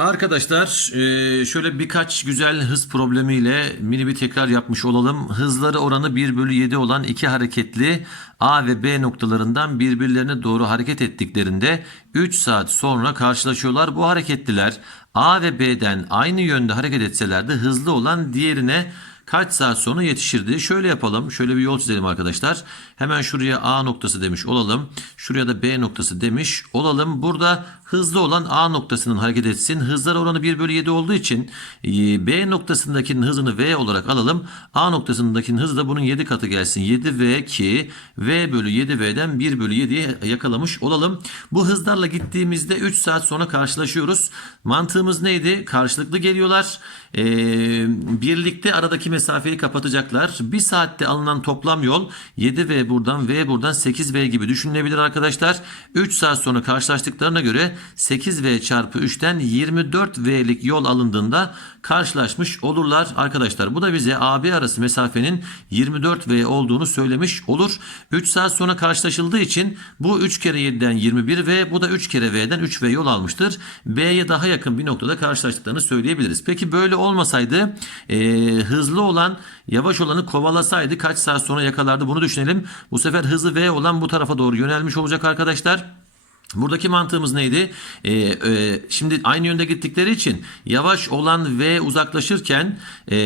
Arkadaşlar e, şöyle birkaç güzel hız problemiyle mini bir tekrar yapmış olalım. Hızları oranı 1 bölü 7 olan iki hareketli A ve B noktalarından birbirlerine doğru hareket ettiklerinde 3 saat sonra karşılaşıyorlar. Bu hareketliler A ve B'den aynı yönde hareket etselerdi hızlı olan diğerine kaç saat sonra yetişirdi? Şöyle yapalım. Şöyle bir yol çizelim arkadaşlar. Hemen şuraya A noktası demiş olalım. Şuraya da B noktası demiş olalım. Burada hızlı olan A noktasının hareket etsin. Hızlar oranı 1 bölü 7 olduğu için e, B noktasındakinin hızını V olarak alalım. A noktasındakinin hızı da bunun 7 katı gelsin. 7V ki V bölü 7V'den 1 bölü 7'ye yakalamış olalım. Bu hızlarla gittiğimizde 3 saat sonra karşılaşıyoruz. Mantığımız neydi? Karşılıklı geliyorlar. Ee, birlikte aradaki mesafeyi kapatacaklar. 1 saatte alınan toplam yol 7V buradan V buradan 8V gibi düşünülebilir arkadaşlar. 3 saat sonra karşılaştıklarına göre 8V çarpı 3'ten 24V'lik yol alındığında karşılaşmış olurlar arkadaşlar. Bu da bize AB arası mesafenin 24V olduğunu söylemiş olur. 3 saat sonra karşılaşıldığı için bu 3 kere 7'den 21V bu da 3 kere V'den 3V yol almıştır. B'ye daha yakın bir noktada karşılaştıklarını söyleyebiliriz. Peki böyle olmasaydı e, hızlı olan yavaş olanı kovalasaydı kaç saat sonra yakalardı bunu düşünelim. Bu sefer hızı V olan bu tarafa doğru yönelmiş olacak arkadaşlar. Buradaki mantığımız neydi? Ee, e, şimdi aynı yönde gittikleri için yavaş olan V uzaklaşırken e,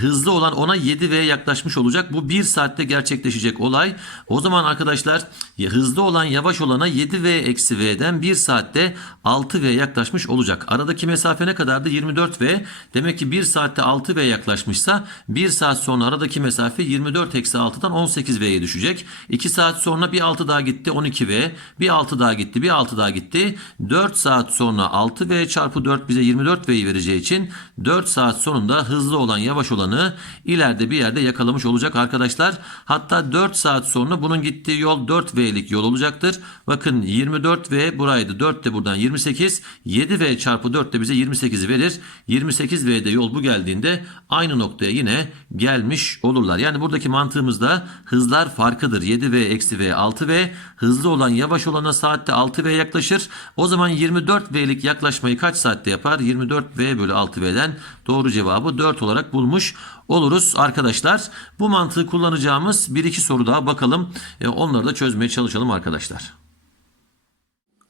hızlı olan ona 7V yaklaşmış olacak. Bu 1 saatte gerçekleşecek olay. O zaman arkadaşlar hızlı olan yavaş olana 7V eksi V'den 1 saatte 6V yaklaşmış olacak. Aradaki mesafe ne kadardı? 24V. Demek ki 1 saatte 6V yaklaşmışsa 1 saat sonra aradaki mesafe 24 eksi 6'dan 18V'ye düşecek. 2 saat sonra bir 6 daha gitti 12V. Bir 6 daha gitti bir 6 daha gitti. 4 saat sonra 6V çarpı 4 bize 24V'yi vereceği için 4 saat sonunda hızlı olan yavaş olanı ileride bir yerde yakalamış olacak arkadaşlar. Hatta 4 saat sonra bunun gittiği yol 4V'lik yol olacaktır. Bakın 24V buraydı. 4 de buradan 28. 7V çarpı 4 de bize 28'i verir. 28V'de yol bu geldiğinde aynı noktaya yine gelmiş olurlar. Yani buradaki mantığımızda hızlar farkıdır. 7V eksi V 6V. Hızlı olan yavaş olana saatte 6V yaklaşır. O zaman 24V'lik yaklaşmayı kaç saatte yapar? 24V bölü 6V'den doğru cevabı 4 olarak bulmuş oluruz arkadaşlar. Bu mantığı kullanacağımız bir iki soru daha bakalım. E, onları da çözmeye çalışalım arkadaşlar.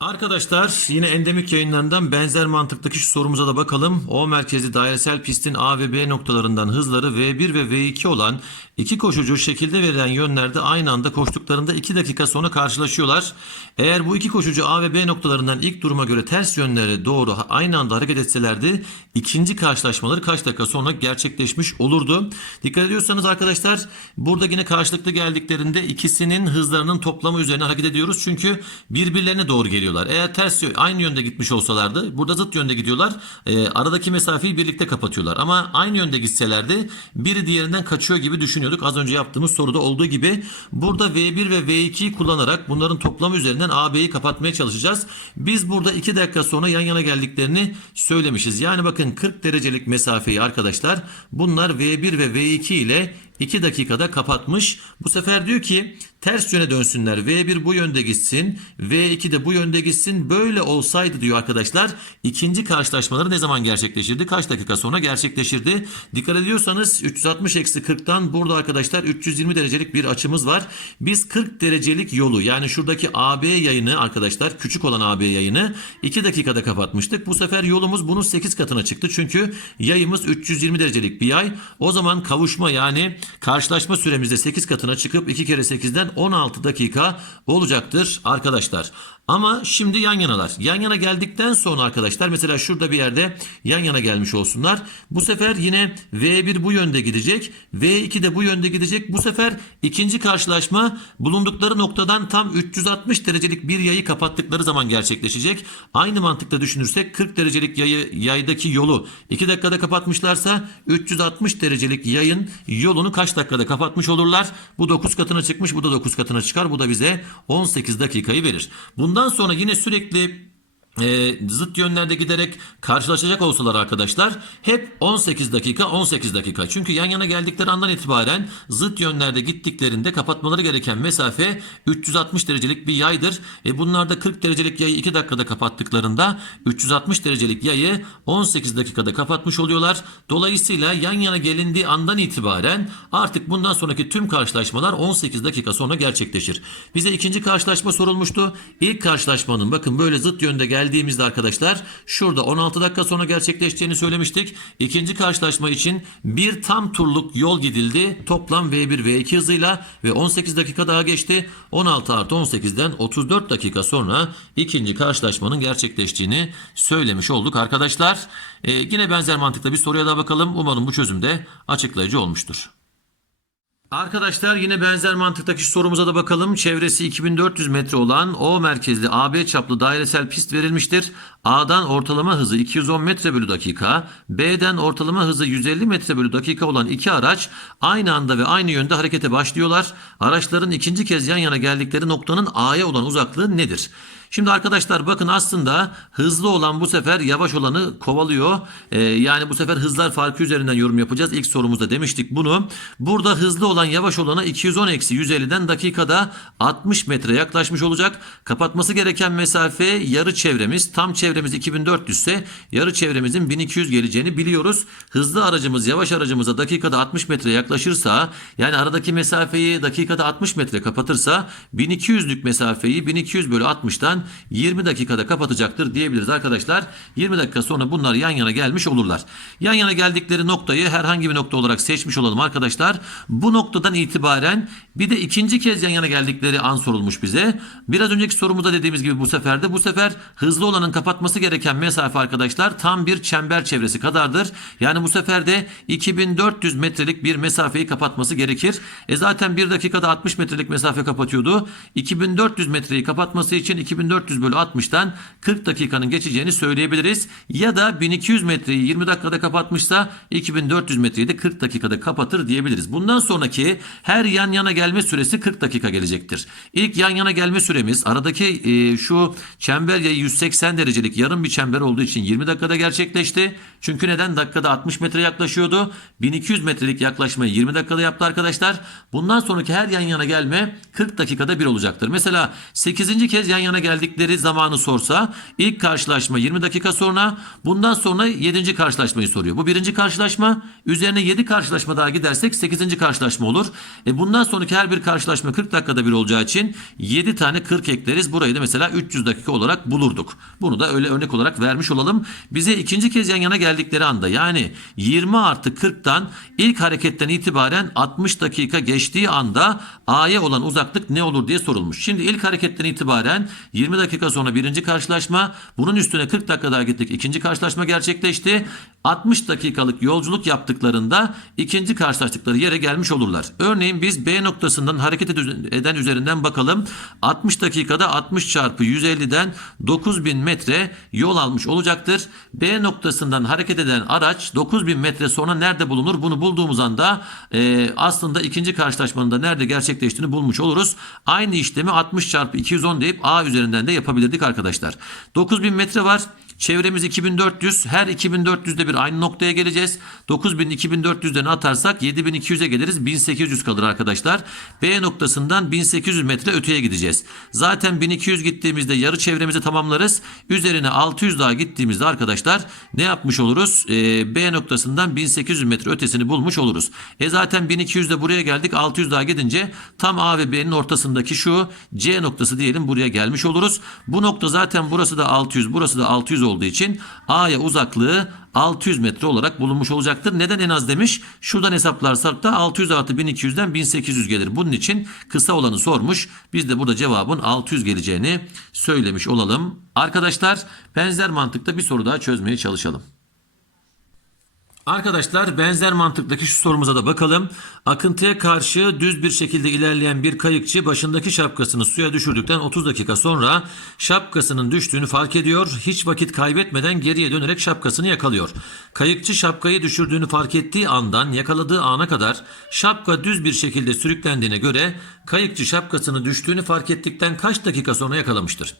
Arkadaşlar yine endemik yayınlarından benzer mantıktaki şu sorumuza da bakalım. O merkezi dairesel pistin A ve B noktalarından hızları V1 ve V2 olan iki koşucu şekilde verilen yönlerde aynı anda koştuklarında 2 dakika sonra karşılaşıyorlar. Eğer bu iki koşucu A ve B noktalarından ilk duruma göre ters yönlere doğru aynı anda hareket etselerdi ikinci karşılaşmaları kaç dakika sonra gerçekleşmiş olurdu. Dikkat ediyorsanız arkadaşlar burada yine karşılıklı geldiklerinde ikisinin hızlarının toplamı üzerine hareket ediyoruz. Çünkü birbirlerine doğru geliyorlar. Eğer ters aynı yönde gitmiş olsalardı burada zıt yönde gidiyorlar. E, aradaki mesafeyi birlikte kapatıyorlar. Ama aynı yönde gitselerdi biri diğerinden kaçıyor gibi düşünüyorduk. Az önce yaptığımız soruda olduğu gibi burada V1 ve V2'yi kullanarak bunların toplamı üzerinden AB'yi kapatmaya çalışacağız. Biz burada 2 dakika sonra yan yana geldiklerini söylemişiz. Yani bakın 40 derecelik mesafeyi arkadaşlar bunlar V1 ve V2 ile 2 dakikada kapatmış. Bu sefer diyor ki ters yöne dönsünler. V1 bu yönde gitsin. V2 de bu yönde gitsin. Böyle olsaydı diyor arkadaşlar ikinci karşılaşmaları ne zaman gerçekleşirdi? Kaç dakika sonra gerçekleşirdi? Dikkat ediyorsanız 360 eksi 40'tan burada arkadaşlar 320 derecelik bir açımız var. Biz 40 derecelik yolu yani şuradaki AB yayını arkadaşlar küçük olan AB yayını 2 dakikada kapatmıştık. Bu sefer yolumuz bunun 8 katına çıktı. Çünkü yayımız 320 derecelik bir yay. O zaman kavuşma yani karşılaşma süremizde 8 katına çıkıp 2 kere 8'den 16 dakika olacaktır arkadaşlar. Ama şimdi yan yanalar. Yan yana geldikten sonra arkadaşlar mesela şurada bir yerde yan yana gelmiş olsunlar. Bu sefer yine V1 bu yönde gidecek. V2 de bu yönde gidecek. Bu sefer ikinci karşılaşma bulundukları noktadan tam 360 derecelik bir yayı kapattıkları zaman gerçekleşecek. Aynı mantıkla düşünürsek 40 derecelik yayı, yaydaki yolu 2 dakikada kapatmışlarsa 360 derecelik yayın yolunu kaç dakikada kapatmış olurlar? Bu 9 katına çıkmış bu da 9 katına çıkar. Bu da bize 18 dakikayı verir. Bundan sonra yine sürekli e, zıt yönlerde giderek karşılaşacak olsalar arkadaşlar hep 18 dakika 18 dakika. Çünkü yan yana geldikleri andan itibaren zıt yönlerde gittiklerinde kapatmaları gereken mesafe 360 derecelik bir yaydır. E bunlar da 40 derecelik yayı 2 dakikada kapattıklarında 360 derecelik yayı 18 dakikada kapatmış oluyorlar. Dolayısıyla yan yana gelindiği andan itibaren artık bundan sonraki tüm karşılaşmalar 18 dakika sonra gerçekleşir. Bize ikinci karşılaşma sorulmuştu. İlk karşılaşmanın bakın böyle zıt yönde geldiğimizde arkadaşlar şurada 16 dakika sonra gerçekleşeceğini söylemiştik. İkinci karşılaşma için bir tam turluk yol gidildi. Toplam V1 V2 hızıyla ve 18 dakika daha geçti. 16 artı 18'den 34 dakika sonra ikinci karşılaşmanın gerçekleştiğini söylemiş olduk arkadaşlar. Ee, yine benzer mantıkla bir soruya daha bakalım. Umarım bu çözüm de açıklayıcı olmuştur. Arkadaşlar yine benzer mantıktaki sorumuza da bakalım. Çevresi 2400 metre olan O merkezli AB çaplı dairesel pist verilmiştir. A'dan ortalama hızı 210 metre bölü dakika, B'den ortalama hızı 150 metre bölü dakika olan iki araç aynı anda ve aynı yönde harekete başlıyorlar. Araçların ikinci kez yan yana geldikleri noktanın A'ya olan uzaklığı nedir? Şimdi arkadaşlar bakın aslında hızlı olan bu sefer yavaş olanı kovalıyor. Ee, yani bu sefer hızlar farkı üzerinden yorum yapacağız. İlk sorumuzda demiştik bunu. Burada hızlı olan yavaş olana 210 eksi 150'den dakikada 60 metre yaklaşmış olacak. Kapatması gereken mesafe yarı çevremiz. Tam çevremiz 2400 ise yarı çevremizin 1200 geleceğini biliyoruz. Hızlı aracımız yavaş aracımıza dakikada 60 metre yaklaşırsa yani aradaki mesafeyi dakikada 60 metre kapatırsa 1200'lük mesafeyi 1200 bölü 60'tan 20 dakikada kapatacaktır diyebiliriz arkadaşlar. 20 dakika sonra bunlar yan yana gelmiş olurlar. Yan yana geldikleri noktayı herhangi bir nokta olarak seçmiş olalım arkadaşlar. Bu noktadan itibaren bir de ikinci kez yan yana geldikleri an sorulmuş bize. Biraz önceki sorumuzda dediğimiz gibi bu sefer de bu sefer hızlı olanın kapatması gereken mesafe arkadaşlar tam bir çember çevresi kadardır. Yani bu sefer de 2400 metrelik bir mesafeyi kapatması gerekir. E zaten 1 dakikada 60 metrelik mesafe kapatıyordu. 2400 metreyi kapatması için 2400 bölü 60'tan 40 dakikanın geçeceğini söyleyebiliriz. Ya da 1200 metreyi 20 dakikada kapatmışsa 2400 metreyi de 40 dakikada kapatır diyebiliriz. Bundan sonraki her yan yana gelme süresi 40 dakika gelecektir. İlk yan yana gelme süremiz aradaki e, şu çember yayı 180 derecelik yarım bir çember olduğu için 20 dakikada gerçekleşti. Çünkü neden? Dakikada 60 metre yaklaşıyordu. 1200 metrelik yaklaşmayı 20 dakikada yaptı arkadaşlar. Bundan sonraki her yan yana gelme 40 dakikada bir olacaktır. Mesela 8. kez yan yana geldikleri zamanı sorsa ilk karşılaşma 20 dakika sonra bundan sonra 7. karşılaşmayı soruyor. Bu birinci karşılaşma üzerine 7 karşılaşma daha gidersek 8. karşılaşma olur. E bundan sonraki her bir karşılaşma 40 dakikada bir olacağı için 7 tane 40 ekleriz. Burayı da mesela 300 dakika olarak bulurduk. Bunu da öyle örnek olarak vermiş olalım. Bize ikinci kez yan yana geldikleri anda yani 20 artı 40'tan ilk hareketten itibaren 60 dakika geçtiği anda A'ya olan uzaklık ne olur diye sorulmuş. Şimdi ilk hareketten itibaren 20 dakika sonra birinci karşılaşma bunun üstüne 40 dakika daha gittik. ikinci karşılaşma gerçekleşti. 60 dakikalık yolculuk yaptıklarında ikinci karşılaştıkları yere gelmiş olurlar. Örneğin biz B noktasından hareket eden üzerinden bakalım. 60 dakikada 60 çarpı 150'den 9000 metre yol almış olacaktır. B noktasından hareket eden araç 9000 metre sonra nerede bulunur? Bunu bulduğumuz anda e, aslında ikinci karşılaşmanın da nerede gerçekleştiğini bulmuş oluruz. Aynı işlemi 60 çarpı 210 deyip A üzerinden de yapabilirdik arkadaşlar. 9000 metre var. Çevremiz 2400. Her 2400'de bir aynı noktaya geleceğiz. 9000 2400'den atarsak 7200'e geliriz. 1800 kalır arkadaşlar. B noktasından 1800 metre öteye gideceğiz. Zaten 1200 gittiğimizde yarı çevremizi tamamlarız. Üzerine 600 daha gittiğimizde arkadaşlar ne yapmış oluruz? Ee, B noktasından 1800 metre ötesini bulmuş oluruz. E zaten 1200 de buraya geldik. 600 daha gidince tam A ve B'nin ortasındaki şu C noktası diyelim buraya gelmiş oluruz. Bu nokta zaten burası da 600, burası da 600 olduğu için A'ya uzaklığı 600 metre olarak bulunmuş olacaktır. Neden en az demiş? Şuradan hesaplarsak da 600 artı 1200'den 1800 gelir. Bunun için kısa olanı sormuş. Biz de burada cevabın 600 geleceğini söylemiş olalım. Arkadaşlar benzer mantıkta bir soru daha çözmeye çalışalım. Arkadaşlar benzer mantıktaki şu sorumuza da bakalım. Akıntıya karşı düz bir şekilde ilerleyen bir kayıkçı başındaki şapkasını suya düşürdükten 30 dakika sonra şapkasının düştüğünü fark ediyor. Hiç vakit kaybetmeden geriye dönerek şapkasını yakalıyor. Kayıkçı şapkayı düşürdüğünü fark ettiği andan yakaladığı ana kadar şapka düz bir şekilde sürüklendiğine göre kayıkçı şapkasını düştüğünü fark ettikten kaç dakika sonra yakalamıştır?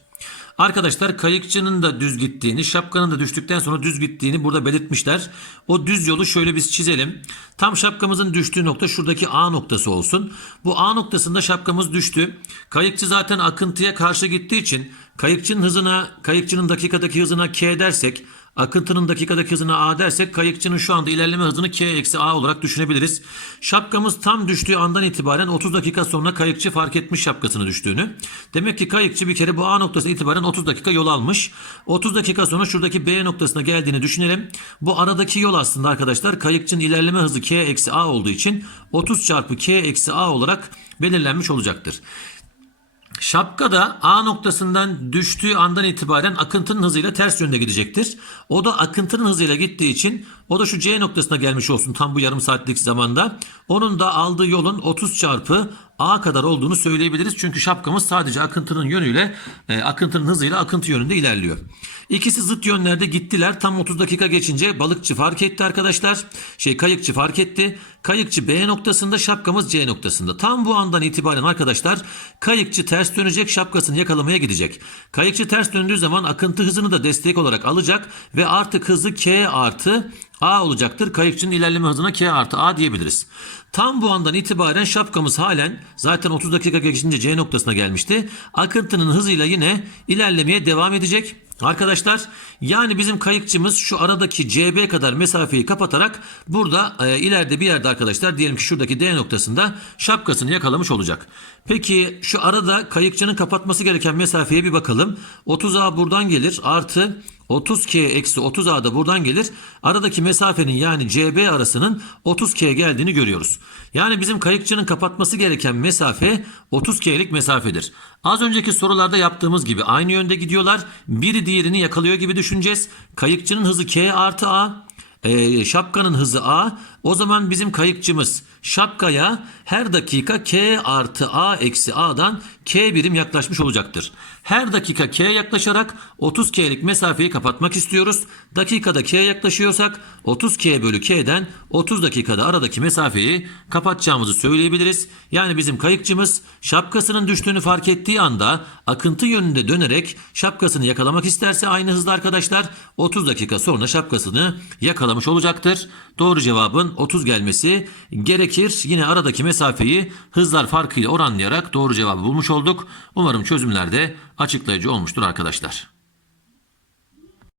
Arkadaşlar kayıkçının da düz gittiğini, şapkanın da düştükten sonra düz gittiğini burada belirtmişler. O düz yolu şöyle biz çizelim. Tam şapkamızın düştüğü nokta şuradaki A noktası olsun. Bu A noktasında şapkamız düştü. Kayıkçı zaten akıntıya karşı gittiği için kayıkçının hızına, kayıkçının dakikadaki hızına K dersek Akıntının dakikadaki hızına A dersek kayıkçının şu anda ilerleme hızını K eksi A olarak düşünebiliriz. Şapkamız tam düştüğü andan itibaren 30 dakika sonra kayıkçı fark etmiş şapkasını düştüğünü. Demek ki kayıkçı bir kere bu A noktasına itibaren 30 dakika yol almış. 30 dakika sonra şuradaki B noktasına geldiğini düşünelim. Bu aradaki yol aslında arkadaşlar kayıkçının ilerleme hızı K eksi A olduğu için 30 çarpı K eksi A olarak belirlenmiş olacaktır. Şapka da A noktasından düştüğü andan itibaren akıntının hızıyla ters yönde gidecektir. O da akıntının hızıyla gittiği için o da şu C noktasına gelmiş olsun tam bu yarım saatlik zamanda. Onun da aldığı yolun 30 çarpı A kadar olduğunu söyleyebiliriz. Çünkü şapkamız sadece akıntının yönüyle, e, akıntının hızıyla akıntı yönünde ilerliyor. İkisi zıt yönlerde gittiler. Tam 30 dakika geçince balıkçı fark etti arkadaşlar. Şey kayıkçı fark etti. Kayıkçı B noktasında, şapkamız C noktasında. Tam bu andan itibaren arkadaşlar kayıkçı ters dönecek, şapkasını yakalamaya gidecek. Kayıkçı ters döndüğü zaman akıntı hızını da destek olarak alacak ve artık hızı K artı A olacaktır. Kayıkçının ilerleme hızına K artı A diyebiliriz. Tam bu andan itibaren şapkamız halen zaten 30 dakika geçince C noktasına gelmişti. Akıntının hızıyla yine ilerlemeye devam edecek. Arkadaşlar yani bizim kayıkçımız şu aradaki CB kadar mesafeyi kapatarak burada e, ileride bir yerde arkadaşlar diyelim ki şuradaki D noktasında şapkasını yakalamış olacak. Peki şu arada kayıkçının kapatması gereken mesafeye bir bakalım. 30A buradan gelir artı 30K eksi 30A da buradan gelir. Aradaki mesafenin yani CB arasının 30K geldiğini görüyoruz. Yani bizim kayıkçının kapatması gereken mesafe 30K'lik mesafedir. Az önceki sorularda yaptığımız gibi aynı yönde gidiyorlar. Biri diğerini yakalıyor gibi düşüneceğiz. Kayıkçının hızı K artı A. e, şapkanın hızı A. O zaman bizim kayıkçımız şapkaya her dakika K artı A eksi A'dan K birim yaklaşmış olacaktır. Her dakika K yaklaşarak 30 K'lik mesafeyi kapatmak istiyoruz. Dakikada K yaklaşıyorsak 30 K bölü K'den 30 dakikada aradaki mesafeyi kapatacağımızı söyleyebiliriz. Yani bizim kayıkçımız şapkasının düştüğünü fark ettiği anda akıntı yönünde dönerek şapkasını yakalamak isterse aynı hızda arkadaşlar 30 dakika sonra şapkasını yakalamış olacaktır. Doğru cevabın 30 gelmesi gerekir. Yine aradaki mesafeyi hızlar farkıyla oranlayarak doğru cevabı bulmuş olduk. Umarım çözümlerde açıklayıcı olmuştur arkadaşlar.